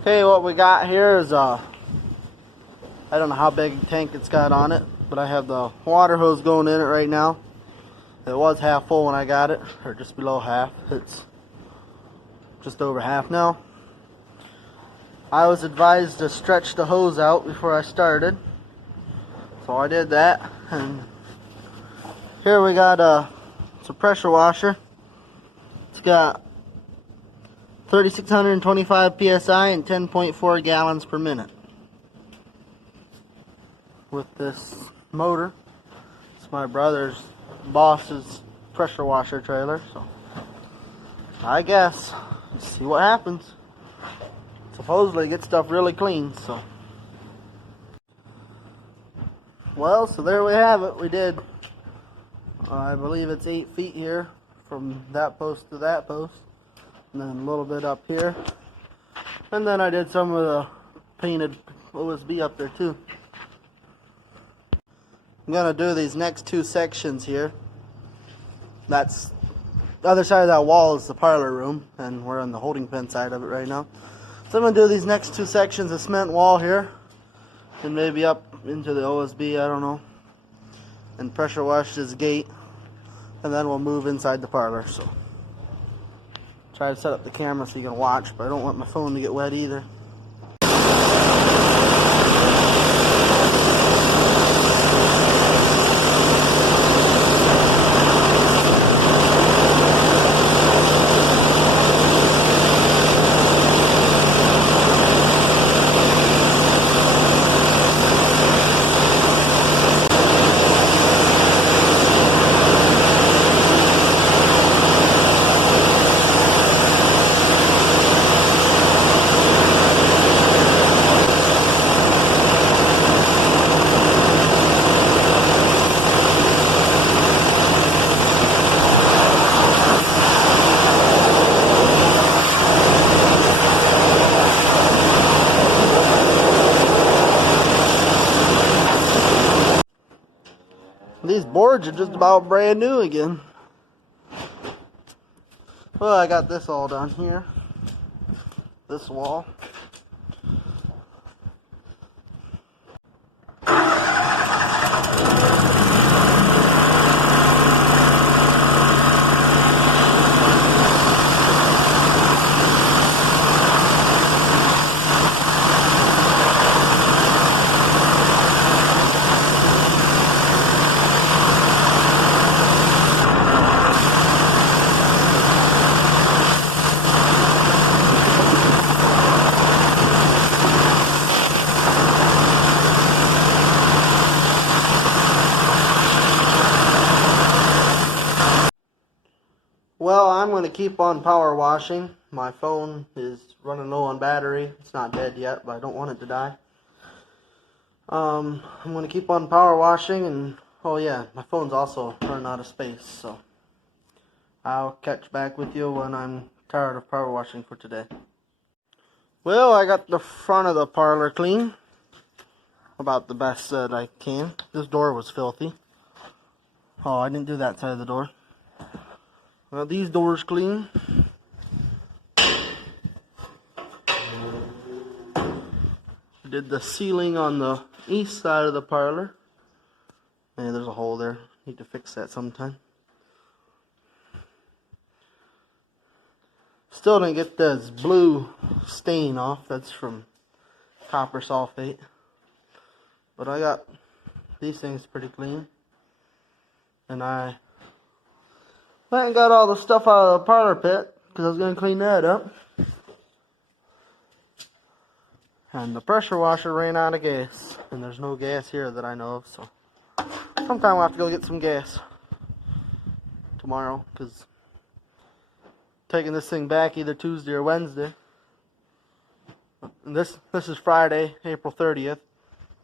Okay, what we got here is I don't know how big a tank it's got on it, but I have the water hose going in it right now. It was half full when I got it, or just below half. It's just over half now. I was advised to stretch the hose out before I started, so I did that. And here we got it's a pressure washer. It's got 3,625 psi and 10.4 gallons per minute. With this motor, it's my brother's boss's pressure washer trailer. So I guess let's see what happens. Supposedly get stuff really clean. So well, so there we have it. We did I believe it's 8 feet here from that post to that post, and then a little bit up here, and then I did some of the painted OSB up there too. I'm gonna do these next two sections here. That's the other side of that wall is the parlor room, and we're on the holding pen side of it right now. So I'm gonna do these next two sections of cement wall here, and maybe up into the OSB, I don't know, and pressure wash this gate, and then we'll move inside the parlor. So try to set up the camera so you can watch, but I don't want my phone to get wet either. These boards are just about brand new again. Well, I got this all done here. This wall. Well, I'm going to keep on power washing. My phone is running low on battery. It's not dead yet, but I don't want it to die. I'm going to keep on power washing, and oh yeah, my phone's also running out of space, so I'll catch back with you when I'm tired of power washing for today. Well, I got the front of the parlor clean. About the best that I can. This door was filthy. Oh, I didn't do that side of the door. Well, these doors clean. Did the ceiling on the east side of the parlor. Hey, there's a hole there. Need to fix that sometime. Still didn't get this blue stain off. That's from copper sulfate. But I got these things pretty clean. And I went and got all the stuff out of the parlor pit because I was going to clean that up. And the pressure washer ran out of gas. And there's no gas here that I know of. So sometime we'll have to go get some gas tomorrow, because taking this thing back either Tuesday or Wednesday. And this is Friday, April 30th.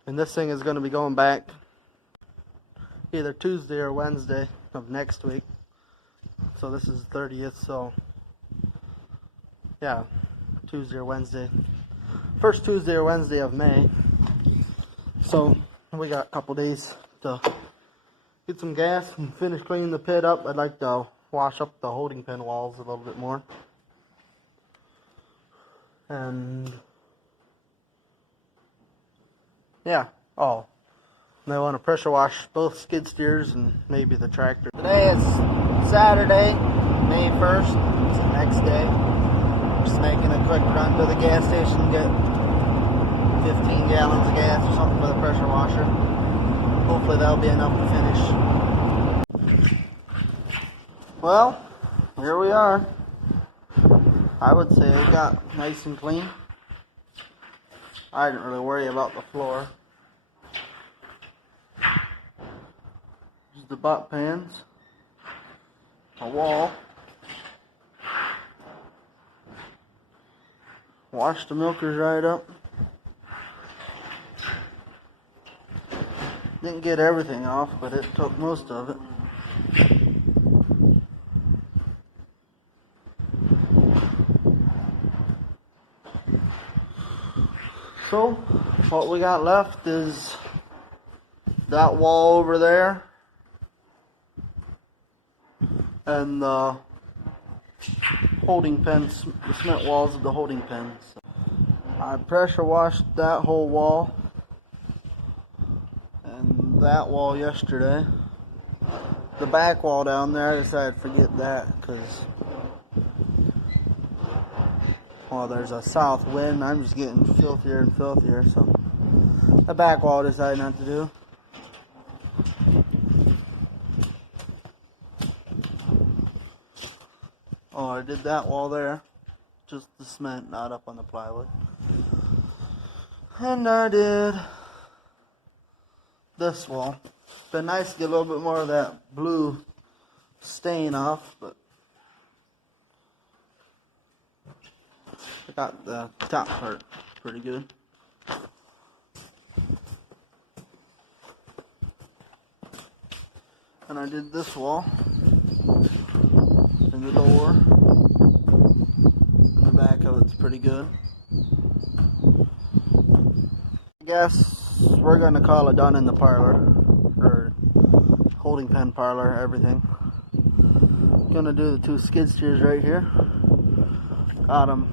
And this thing is going to be going back either Tuesday or Wednesday of next week. So this is the 30th, so yeah, Tuesday or Wednesday. First Tuesday or Wednesday of May. So we got a couple days to get some gas and finish cleaning the pit up. I'd like to wash up the holding pen walls a little bit more. And Yeah. Oh. They want to pressure wash both skid steers and maybe the tractor. Today is Saturday, May 1st. It's the next day. Just making a quick run to the gas station, get 15 gallons of gas or something for the pressure washer. Hopefully that'll be enough to finish. Well, here we are. I would say it got nice and clean. I didn't really worry about the floor. Just the butt pans, a wall. Washed the milkers right up. Didn't get everything off, but it took most of it. So, what we got left is that wall over there and the holding pens, the cement walls of the holding pens. I pressure washed that whole wall and that wall yesterday. The back wall down there, I decided to forget that because, well, there's a south wind. I'm just getting filthier and filthier, so the back wall I decided not to do. Oh, I did that wall there, just the cement, not up on the plywood. And I did this wall. Been nice to get a little bit more of that blue stain off, but I got the top part pretty good. And I did this wall and the door, and the back of it's pretty good. I guess we're gonna call it done in the parlor, or holding pen parlor, everything. Gonna do the two skid steers right here. Got them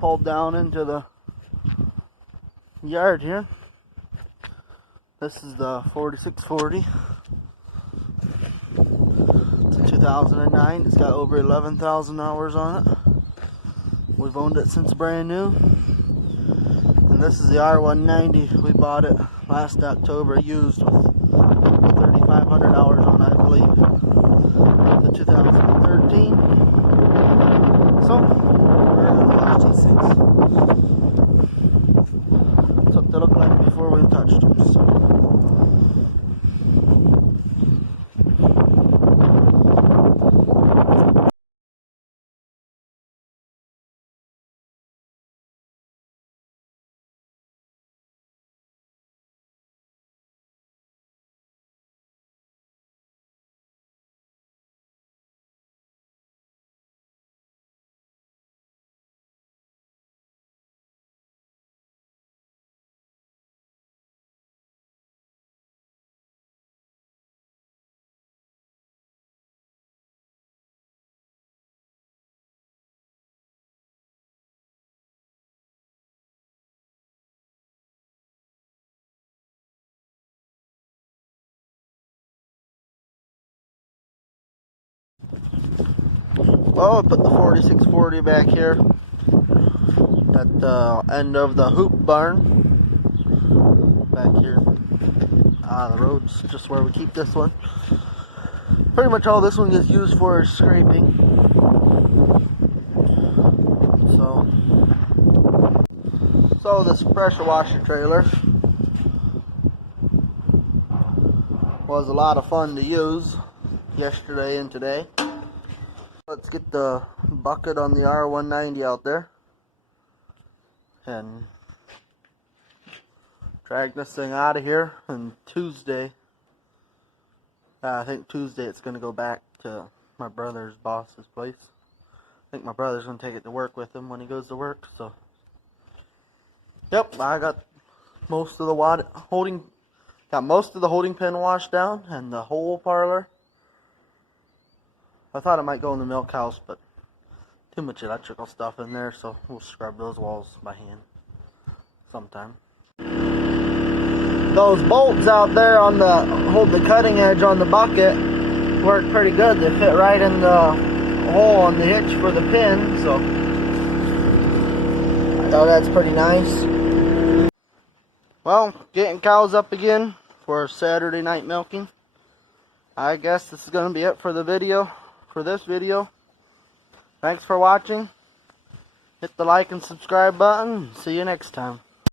pulled down into the yard here. This is the 4640. It's a 2009. It's got over 11,000 hours on it. We've owned it since brand new. And this is the R190. We bought it last October, used with 3,500 hours on it, I believe. The 2013. So, we're going to watch these things. That's what they look like before we touched them. So. Well, I put the 4640 back here at the end of the hoop barn. Back here. The road's just where we keep this one. Pretty much all this one gets used for is scraping. So this pressure washer trailer was a lot of fun to use yesterday and today. Let's get the bucket on the R190 out there and drag this thing out of here. And Tuesday, I think Tuesday it's going to go back to my brother's boss's place. I think my brother's going to take it to work with him when he goes to work. So, yep, I got most of the holding pen washed down and the whole parlor. I thought it might go in the milk house, but too much electrical stuff in there, so we'll scrub those walls by hand sometime. those bolts out there on the hold the cutting edge on the bucket work pretty good. They fit right in the hole on the hitch for the pin, so I thought that's pretty nice. Well, getting cows up again for Saturday night milking. I guess this is going to be it for the video, for this video. Thanks for watching. Hit the like and subscribe button. See you next time.